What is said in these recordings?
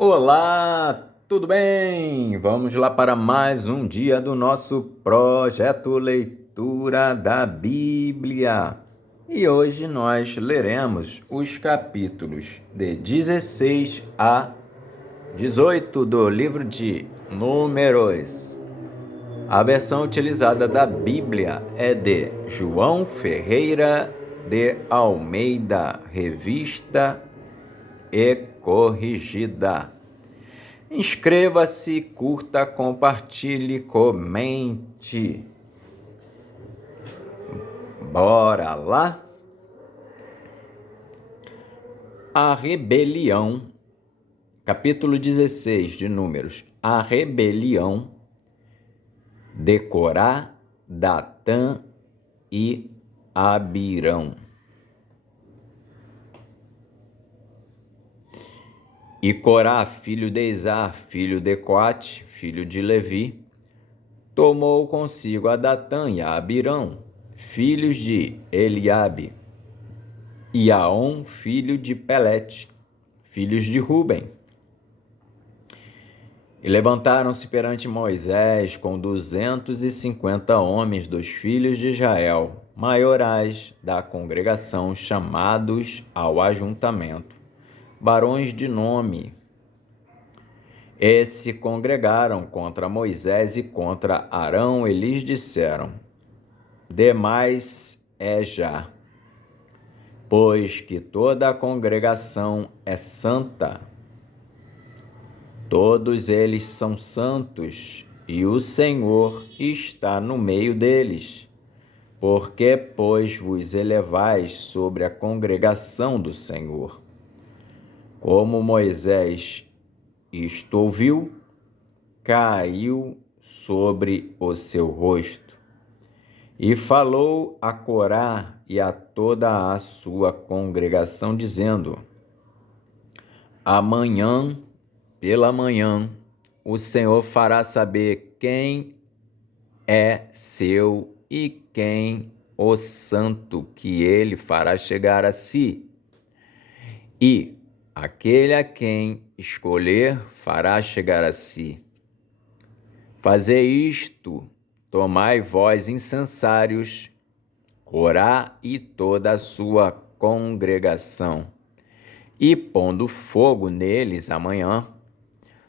Olá, tudo bem? Vamos lá para mais um dia do nosso projeto Leitura da Bíblia. E hoje nós leremos os capítulos de 16 a 18 do livro de Números. A versão utilizada da Bíblia é de João Ferreira de Almeida, revista e corrigida. Inscreva-se, curta, compartilhe, comente. Bora lá? A rebelião, capítulo 16 de Números. A rebelião de Corá, Datã e Abirão. E Corá, filho de Izar, filho de Coate, filho de Levi, tomou consigo a Datã e a Abirão, filhos de Eliabe, e Aon, filho de Pelete, filhos de Ruben. E levantaram-se perante Moisés com 250 homens dos filhos de Israel, maiorais da congregação, chamados ao ajuntamento, varões de nome. E se congregaram contra Moisés e contra Arão, e lhes disseram: demais é já, pois que toda a congregação é santa. Todos eles são santos, e o Senhor está no meio deles. Por que, pois, vos elevais sobre a congregação do Senhor? Como Moisés isto ouviu, caiu sobre o seu rosto. E falou a Corá e a toda a sua congregação, dizendo: amanhã, pela manhã, o Senhor fará saber quem é seu e quem o santo que ele fará chegar a si. E aquele a quem escolher fará chegar a si. Fazei isto, tomai vós incensários, Corá e toda a sua congregação, e pondo fogo neles amanhã,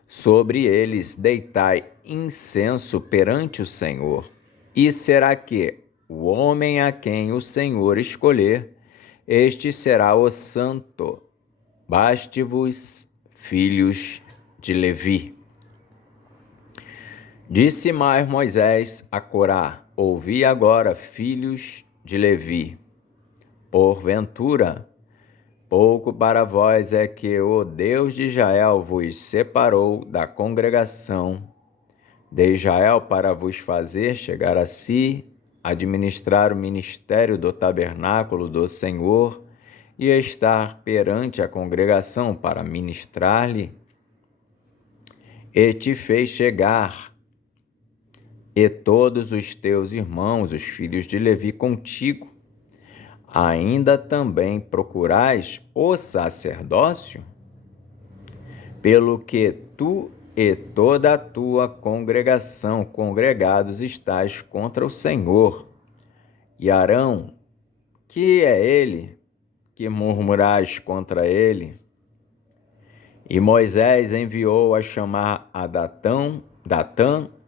sobre eles deitai incenso perante o Senhor. E será que o homem a quem o Senhor escolher, este será o santo. Baste-vos, filhos de Levi. Disse mais Moisés a Corá: ouvi agora, filhos de Levi. Porventura, pouco para vós é que o Deus de Israel vos separou da congregação de Israel para vos fazer chegar a si, administrar o ministério do tabernáculo do Senhor e estar perante a congregação para ministrar-lhe? E te fez chegar, e todos os teus irmãos, os filhos de Levi, contigo. Ainda também procurais o sacerdócio? Pelo que tu e toda a tua congregação congregados estáis contra o Senhor. E Arão, que é ele, que murmurais contra ele? E Moisés enviou a chamar a Datã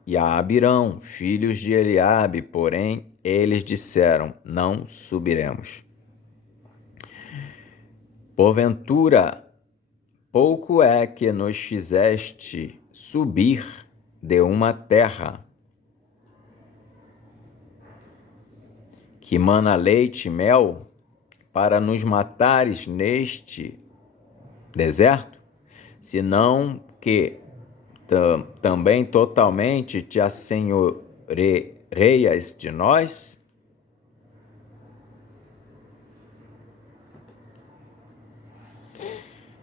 e a Abirão, filhos de Eliabe, porém eles disseram: não subiremos. Porventura, pouco é que nos fizeste subir de uma terra que mana leite e mel, para nos matares neste deserto? Senão que também totalmente te assenhoreias de nós?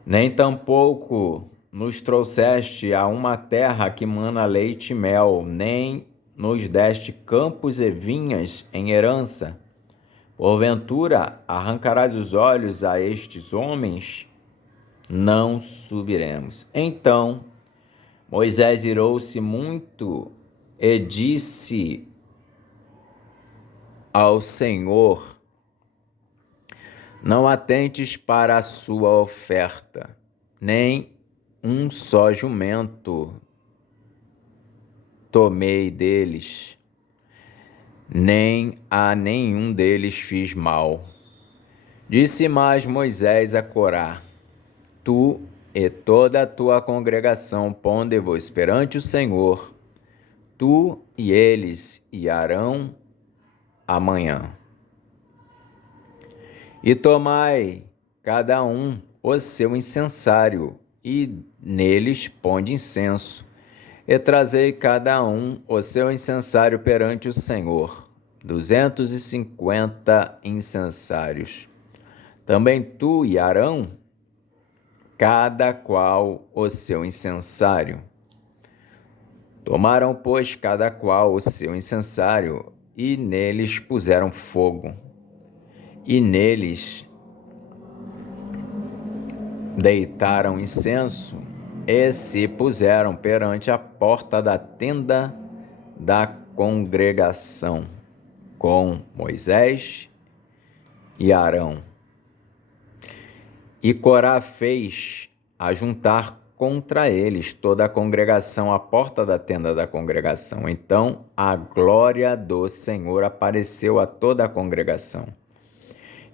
Nem tampouco nos trouxeste a uma terra que mana leite e mel, nem nos deste campos e vinhas em herança. Porventura, arrancarás os olhos a estes homens não subiremos. Então Moisés irou-se muito e disse ao Senhor: não atentes para a sua oferta, nem um só jumento tomei deles, nem a nenhum deles fiz mal. Disse mais Moisés a Corá: tu e toda a tua congregação ponde-vos perante o Senhor, tu e eles e Arão amanhã. E tomai cada um o seu incensário, e neles ponde incenso, e trazei cada um o seu incensário perante o Senhor, 250 incensários. Também tu e Arão, cada qual o seu incensário. Tomaram, pois, cada qual o seu incensário, e neles puseram fogo, e neles deitaram incenso, e se puseram perante a porta da tenda da congregação, com Moisés e Arão. E Corá fez ajuntar contra eles toda a congregação à porta da tenda da congregação. Então a glória do Senhor apareceu a toda a congregação.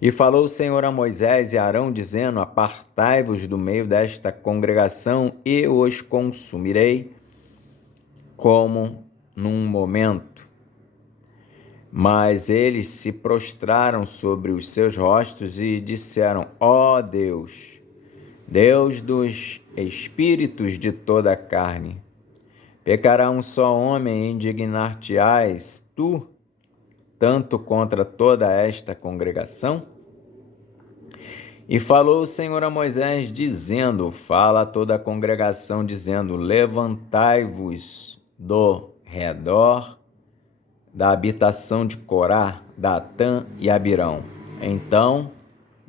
E falou o Senhor a Moisés e a Arão, dizendo: apartai-vos do meio desta congregação, e os consumirei como num momento. Mas eles se prostraram sobre os seus rostos e disseram: ó Deus, Deus dos espíritos de toda a carne, pecará um só homem e indignar-te-ás tu tanto contra toda esta congregação? E falou o Senhor a Moisés, dizendo: fala a toda a congregação, dizendo: levantai-vos do redor da habitação de Corá, Datã e Abirão. Então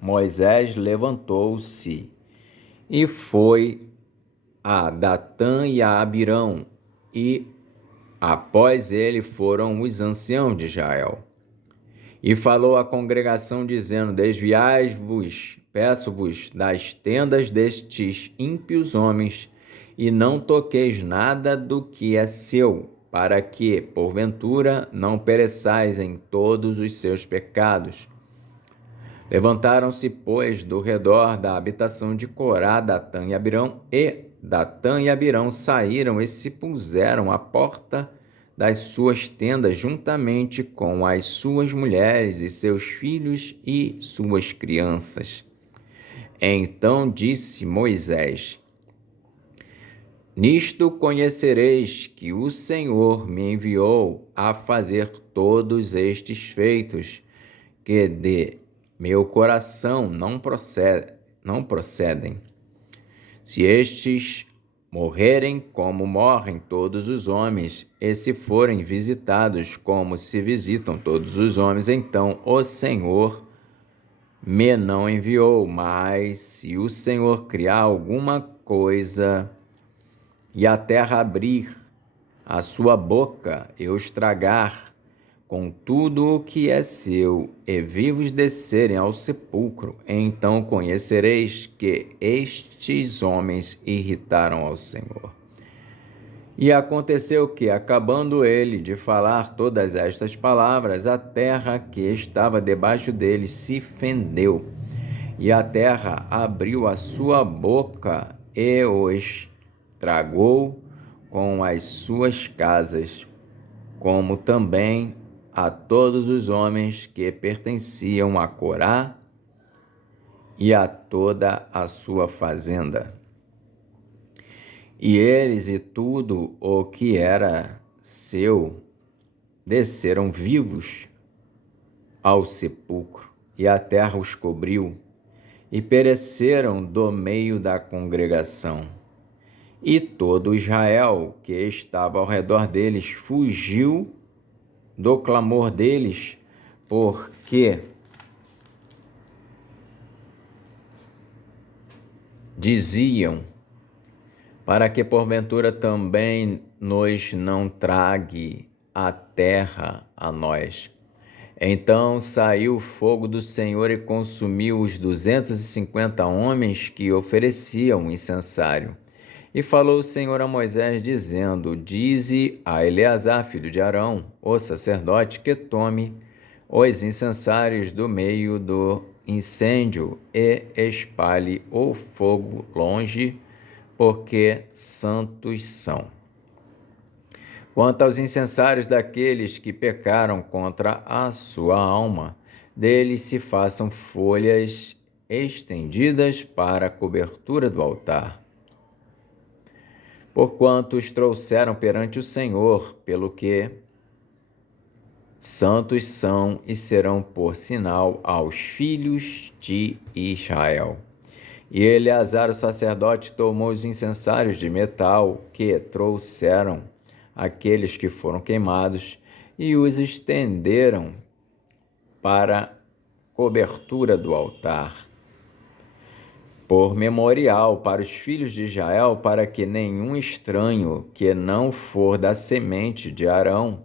Moisés levantou-se e foi a Datã e a Abirão, e após ele foram os anciãos de Israel. E falou à congregação, dizendo: desviai-vos, peço-vos, das tendas destes ímpios homens, e não toqueis nada do que é seu, para que, porventura, não pereçais em todos os seus pecados. Levantaram-se, pois, do redor da habitação de Corá, Datã e Abirão, e Datã e Abirão saíram e se puseram à porta das suas tendas, juntamente com as suas mulheres e seus filhos e suas crianças. Então disse Moisés: nisto conhecereis que o Senhor me enviou a fazer todos estes feitos, que de meu coração não procedem. Se estes morrerem como morrem todos os homens, e se forem visitados como se visitam todos os homens, então o Senhor me não enviou. Mas se o Senhor criar alguma coisa e a terra abrir a sua boca e os tragar com tudo o que é seu, e vivos descerem ao sepulcro, então conhecereis que estes homens irritaram ao Senhor. E aconteceu que, acabando ele de falar todas estas palavras, a terra que estava debaixo dele se fendeu, e a terra abriu a sua boca e os tragou com as suas casas, como também a todos os homens que pertenciam a Corá e a toda a sua fazenda. E eles e tudo o que era seu desceram vivos ao sepulcro, e a terra os cobriu, e pereceram do meio da congregação. E todo Israel que estava ao redor deles fugiu do clamor deles, porque diziam: para que porventura também nos não trague a terra a nós. Então saiu o fogo do Senhor e consumiu os 250 homens que ofereciam o incensário. E falou o Senhor a Moisés, dizendo: Dize a Eleazar, filho de Arão, o sacerdote, que tome os incensários do meio do incêndio e espalhe o fogo longe, porque santos são. Quanto aos incensários daqueles que pecaram contra a sua alma, deles se façam folhas estendidas para a cobertura do altar. Porquanto os trouxeram perante o Senhor, pelo que santos são e serão por sinal aos filhos de Israel. E Eleazar, o sacerdote, tomou os incensários de metal que trouxeram aqueles que foram queimados e os estenderam para a cobertura do altar, por memorial para os filhos de Israel, para que nenhum estranho que não for da semente de Arão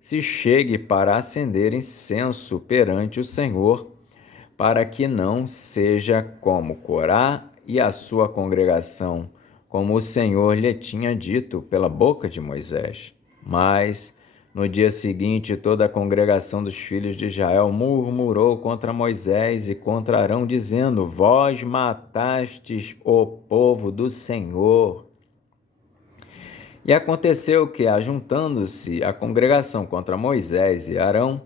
se chegue para acender incenso perante o Senhor, para que não seja como Corá e a sua congregação, como o Senhor lhe tinha dito pela boca de Moisés. Mas no dia seguinte, toda a congregação dos filhos de Israel murmurou contra Moisés e contra Arão, dizendo: Vós matastes o povo do Senhor. E aconteceu que, ajuntando-se a congregação contra Moisés e Arão,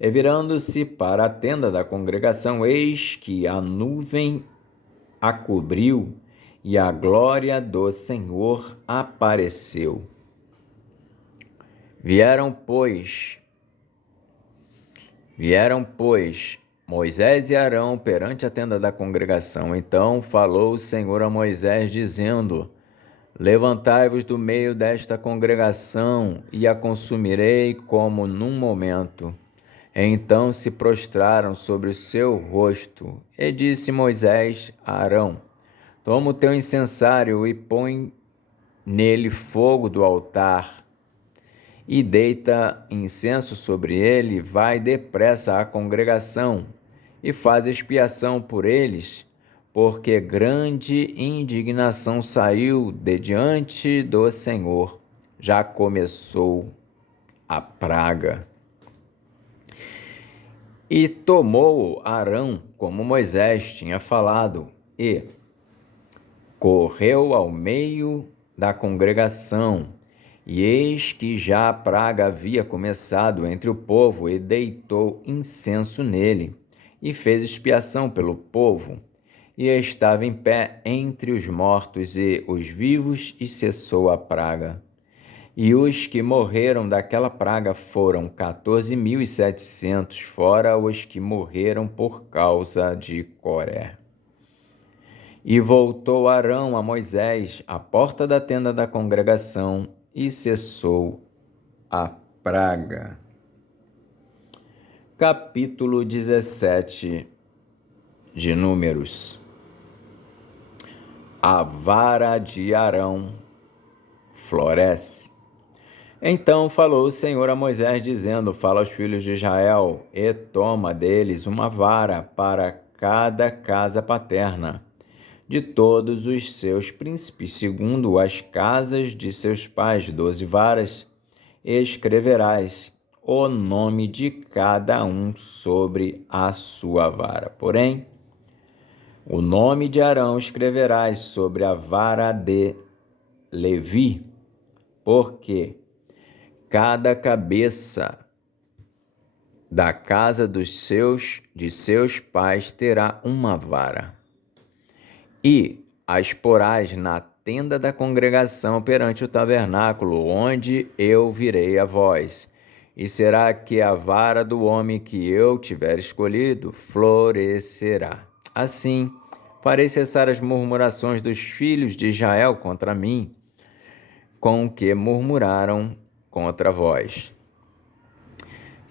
e virando-se para a tenda da congregação, eis que a nuvem a cobriu, e a glória do Senhor apareceu. Vieram, pois, Moisés e Arão perante a tenda da congregação. Então falou o Senhor a Moisés, dizendo: Levantai-vos do meio desta congregação, e a consumirei como num momento. Então se prostraram sobre o seu rosto, e disse Moisés a Arão: Toma o teu incensário e põe nele fogo do altar, e deita incenso sobre ele, vai depressa à congregação, e faz expiação por eles, porque grande indignação saiu de diante do Senhor. Já começou a praga. E tomou Arão, como Moisés tinha falado, e correu ao meio da congregação, e eis que já a praga havia começado entre o povo, e deitou incenso nele, e fez expiação pelo povo, e estava em pé entre os mortos e os vivos, e cessou a praga. E os que morreram daquela praga foram 14.700, fora os que morreram por causa de Coré. E voltou Arão a Moisés à porta da tenda da congregação, e cessou a praga. Capítulo 17 de Números. A vara de Arão floresce. Então falou o Senhor a Moisés, dizendo: Fala aos filhos de Israel, e toma deles uma vara para cada casa paterna, de todos os seus príncipes, segundo as casas de seus pais, 12 varas, e escreverás o nome de cada um sobre a sua vara. Porém, o nome de Arão escreverás sobre a vara de Levi, porque cada cabeça da casa de seus pais terá uma vara. E as porás na tenda da congregação perante o tabernáculo, onde eu virei a vós. E será que a vara do homem que eu tiver escolhido florescerá. Assim, farei cessar as murmurações dos filhos de Israel contra mim, com que murmuraram contra vós.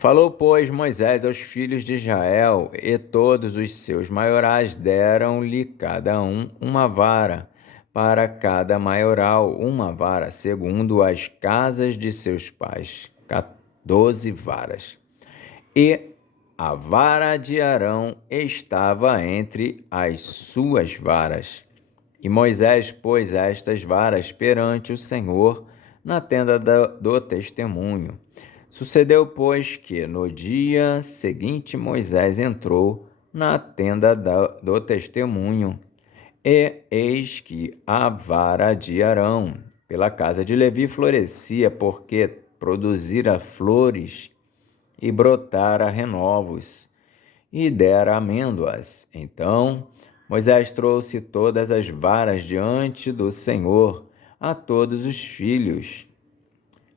Falou, pois, Moisés aos filhos de Israel, e todos os seus maiorais deram-lhe cada um uma vara, para cada maioral uma vara, segundo as casas de seus pais, 12 varas. E a vara de Arão estava entre as suas varas. E Moisés pôs estas varas perante o Senhor na tenda do testemunho. Sucedeu, pois, que no dia seguinte Moisés entrou na tenda do testemunho, e eis que a vara de Arão pela casa de Levi florescia, porque produzira flores e brotara renovos, e dera amêndoas. Então Moisés trouxe todas as varas diante do Senhor a todos os filhos.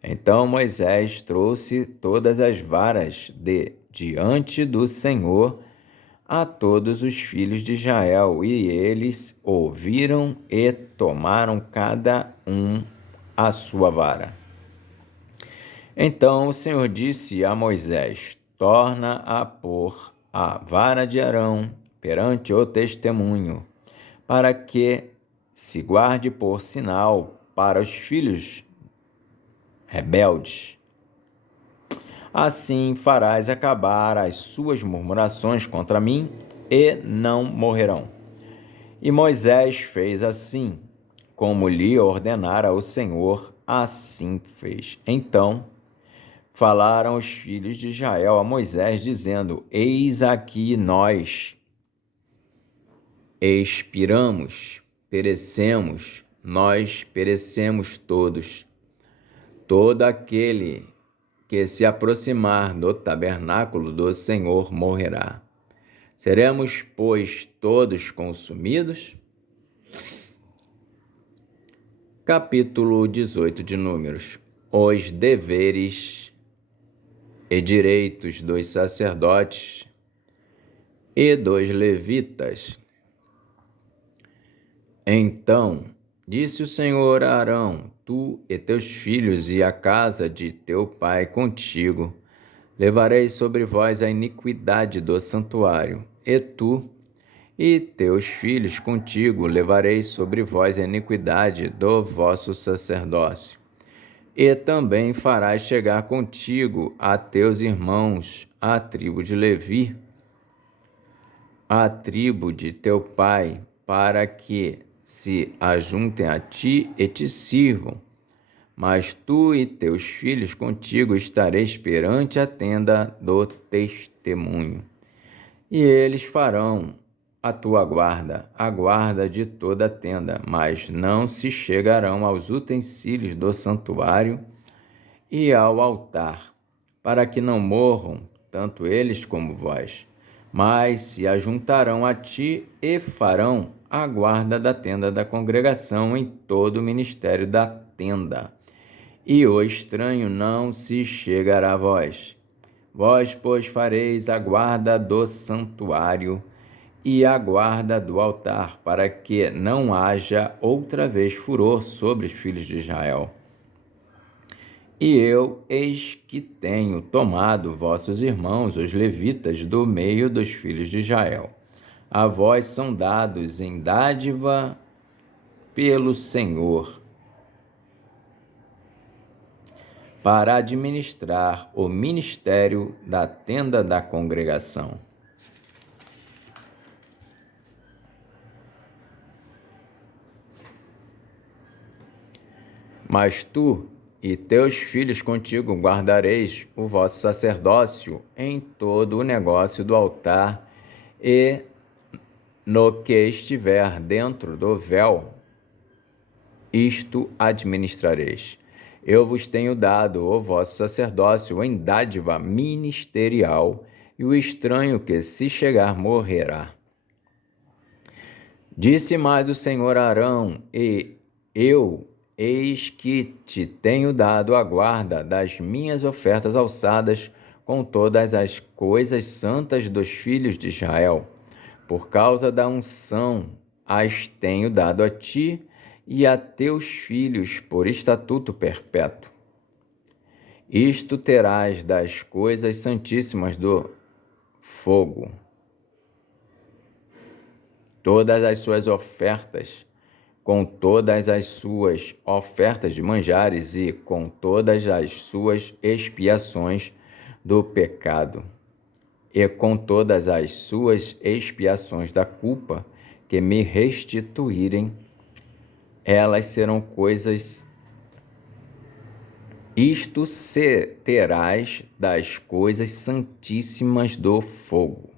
Então Moisés trouxe todas as varas diante do Senhor a todos os filhos de Israel, e eles ouviram e tomaram cada um a sua vara. Então o Senhor disse a Moisés: torna a pôr a vara de Arão perante o testemunho, para que se guarde por sinal para os filhos rebeldes. Assim farás acabar as suas murmurações contra mim, e não morrerão. E Moisés fez assim, como lhe ordenara o Senhor, assim fez. Então falaram os filhos de Israel a Moisés, dizendo: eis aqui nós expiramos, perecemos, nós perecemos todos. Todo aquele que se aproximar do tabernáculo do Senhor morrerá. Seremos, pois, todos consumidos? Capítulo 18 de Números. Os deveres e direitos dos sacerdotes e dos levitas. Então disse o Senhor a Arão: tu e teus filhos e a casa de teu pai contigo, levarei sobre vós a iniquidade do santuário, e tu e teus filhos contigo levarei sobre vós a iniquidade do vosso sacerdócio. E também farás chegar contigo a teus irmãos, a tribo de Levi, a tribo de teu pai, para que se ajuntem a ti e te sirvam. Mas tu e teus filhos contigo estareis perante a tenda do testemunho. E eles farão a tua guarda, a guarda de toda a tenda, mas não se chegarão aos utensílios do santuário e ao altar, para que não morram, tanto eles como vós, mas se ajuntarão a ti e farão a guarda da tenda da congregação em todo o ministério da tenda. E o estranho não se chegará a vós. Vós, pois, fareis a guarda do santuário e a guarda do altar, para que não haja outra vez furor sobre os filhos de Israel. E eu, eis que tenho tomado vossos irmãos, os levitas, do meio dos filhos de Israel. A vós são dados em dádiva pelo Senhor, para administrar o ministério da tenda da congregação. Mas tu e teus filhos contigo guardareis o vosso sacerdócio em todo o negócio do altar, e no que estiver dentro do véu, isto administrareis. Eu vos tenho dado o vosso sacerdócio em dádiva ministerial, e o estranho que se chegar morrerá. Disse mais o Senhor a Arão: e eu, eis que te tenho dado a guarda das minhas ofertas alçadas com todas as coisas santas dos filhos de Israel. Por causa da unção as tenho dado a ti e a teus filhos por estatuto perpétuo. Isto terás das coisas santíssimas do fogo. Todas as suas ofertas, com todas as suas ofertas de manjares e com todas as suas expiações do pecado, e com todas as suas expiações da culpa que me restituírem, elas serão coisas. Isto terás das coisas santíssimas do fogo.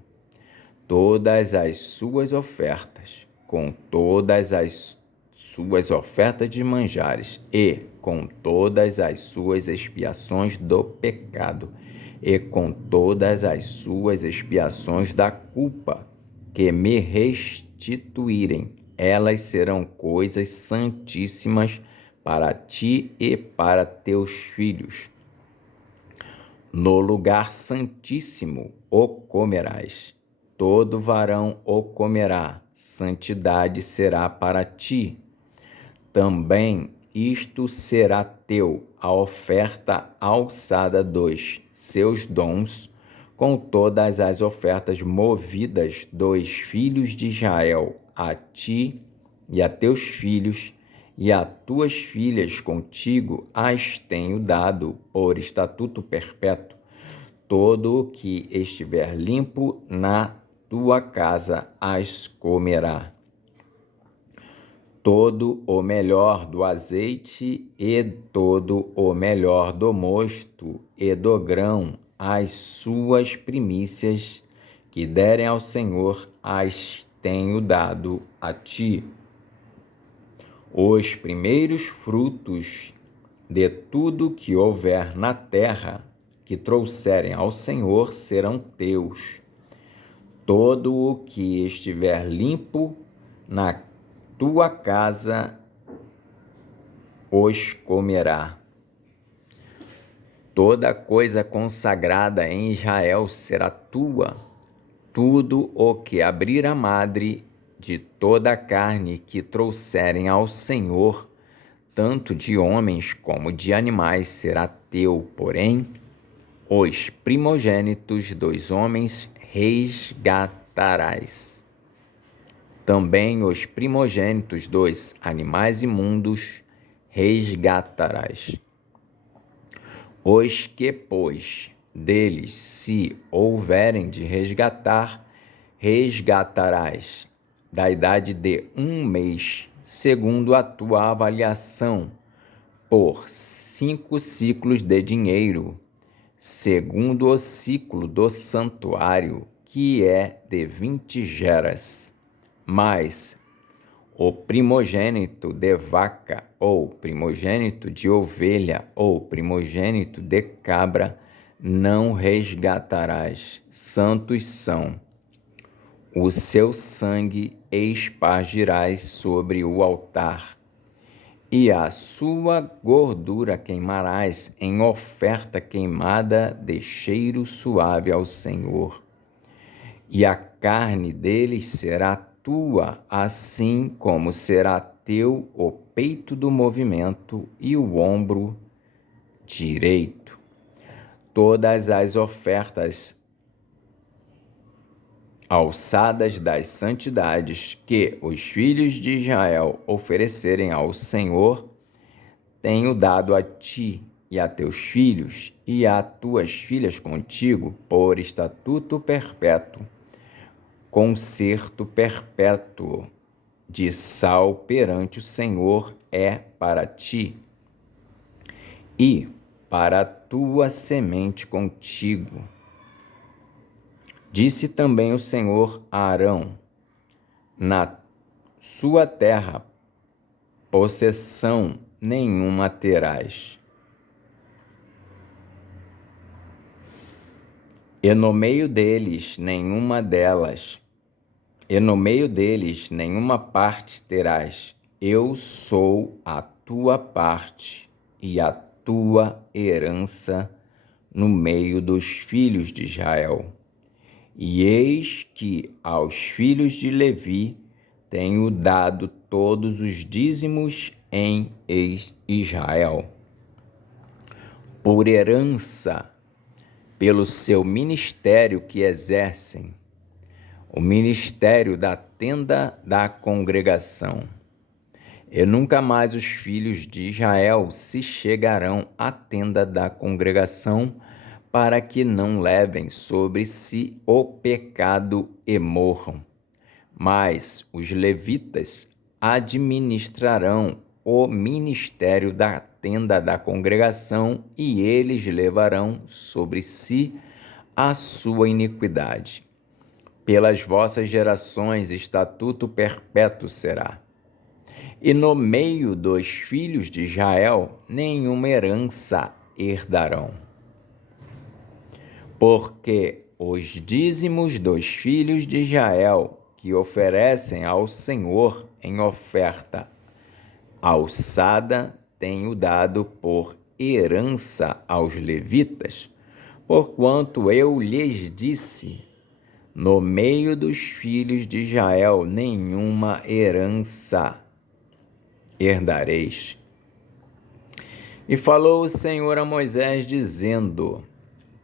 Todas as suas ofertas, com todas as suas ofertas de manjares e com todas as suas expiações do pecado e com todas as suas expiações da culpa que me restituírem, elas serão coisas santíssimas para ti e para teus filhos. No lugar santíssimo o comerás. Todo varão o comerá, santidade será para ti. Também isto será teu, a oferta alçada dos seus dons, com todas as ofertas movidas dos filhos de Israel, a ti e a teus filhos, e a tuas filhas contigo as tenho dado por estatuto perpétuo. Todo o que estiver limpo na tua casa as comerá. Todo o melhor do azeite e todo o melhor do mosto e do grão, as suas primícias que derem ao Senhor, as tenho dado a ti. Os primeiros frutos de tudo que houver na terra que trouxerem ao Senhor serão teus. Todo o que estiver limpo na tua casa os comerá. Toda coisa consagrada em Israel será tua. Tudo o que abrir a madre de toda a carne que trouxerem ao Senhor, tanto de homens como de animais, será teu. Porém, os primogênitos dos homens resgatarás. Também os primogênitos dos animais imundos resgatarás. Os que, pois, deles se houverem de resgatar, resgatarás, da idade de 1 mês, segundo a tua avaliação, por 5 ciclos de dinheiro, segundo o ciclo do santuário, que é de 20 geras. Mas o primogênito de vaca, ou primogênito de ovelha, ou primogênito de cabra, não resgatarás. Santos são. O seu sangue espargirás sobre o altar, e a sua gordura queimarás em oferta queimada de cheiro suave ao Senhor. E a carne deles será tua, assim como será teu o peito do movimento e o ombro direito. Todas as ofertas alçadas das santidades que os filhos de Israel oferecerem ao Senhor, tenho dado a ti e a teus filhos e a tuas filhas contigo por estatuto perpétuo, concerto perpétuo de sal perante o Senhor é para ti e para a tua semente contigo. Disse também o Senhor a Arão: na sua terra possessão nenhuma terás. E no meio deles nenhuma parte terás. Eu sou a tua parte e a tua herança no meio dos filhos de Israel. E eis que aos filhos de Levi tenho dado todos os dízimos em Israel. por herança, pelo seu ministério que exercem, o ministério da tenda da congregação. E nunca mais os filhos de Israel se chegarão à tenda da congregação, para que não levem sobre si o pecado e morram. Mas os levitas administrarão o ministério da tenda da congregação, e eles levarão sobre si a sua iniquidade. Pelas vossas gerações, estatuto perpétuo será. E no meio dos filhos de Israel, nenhuma herança herdarão. Porque os dízimos dos filhos de Israel, que oferecem ao Senhor em oferta alçada, tenho dado por herança aos levitas, porquanto eu lhes disse: no meio dos filhos de Israel nenhuma herança herdareis. E falou o Senhor a Moisés, dizendo: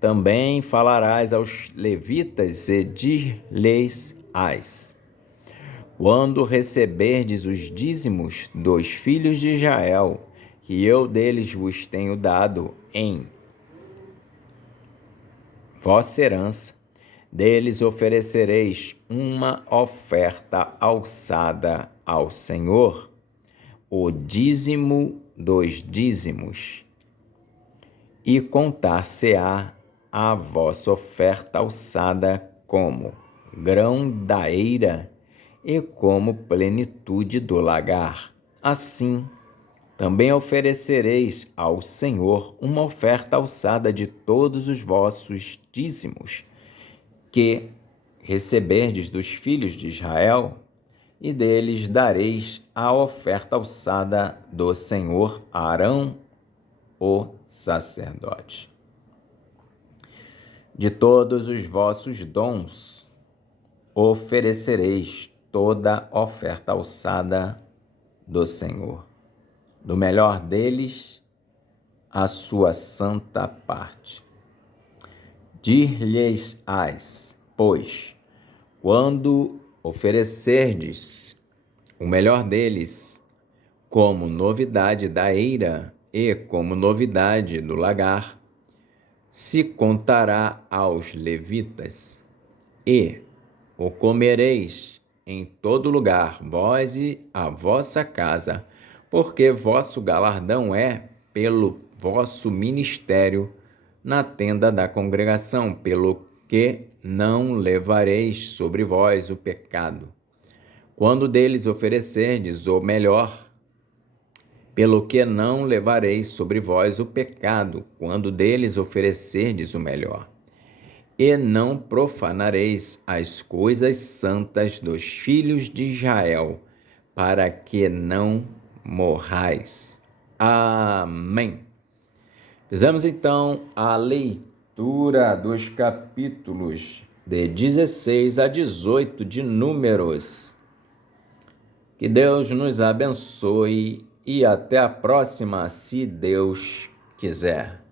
também falarás aos levitas e dir-lhes-ás: quando receberdes os dízimos dos filhos de Israel, que eu deles vos tenho dado em vossa herança, deles oferecereis uma oferta alçada ao Senhor, o dízimo dos dízimos, e contar-se-á a vossa oferta alçada como grão da eira e como plenitude do lagar. Assim, também oferecereis ao Senhor uma oferta alçada de todos os vossos dízimos, que receberdes dos filhos de Israel, e deles dareis a oferta alçada do Senhor a Arão, o sacerdote. De todos os vossos dons oferecereis toda oferta alçada do Senhor. Do melhor deles, a sua santa parte. Dir-lhes-ás, pois, quando oferecerdes o melhor deles, como novidade da eira e como novidade do lagar, se contará aos levitas, e o comereis em todo lugar, vós e a vossa casa, porque vosso galardão é pelo vosso ministério na tenda da congregação, pelo que não levareis sobre vós o pecado. Quando deles oferecerdes o melhor, pelo que não levareis sobre vós o pecado, quando deles oferecerdes o melhor. E não profanareis as coisas santas dos filhos de Israel, para que não morrais. Amém. Fizemos então a leitura dos capítulos de 16 a 18 de Números. Que Deus nos abençoe e até a próxima, se Deus quiser.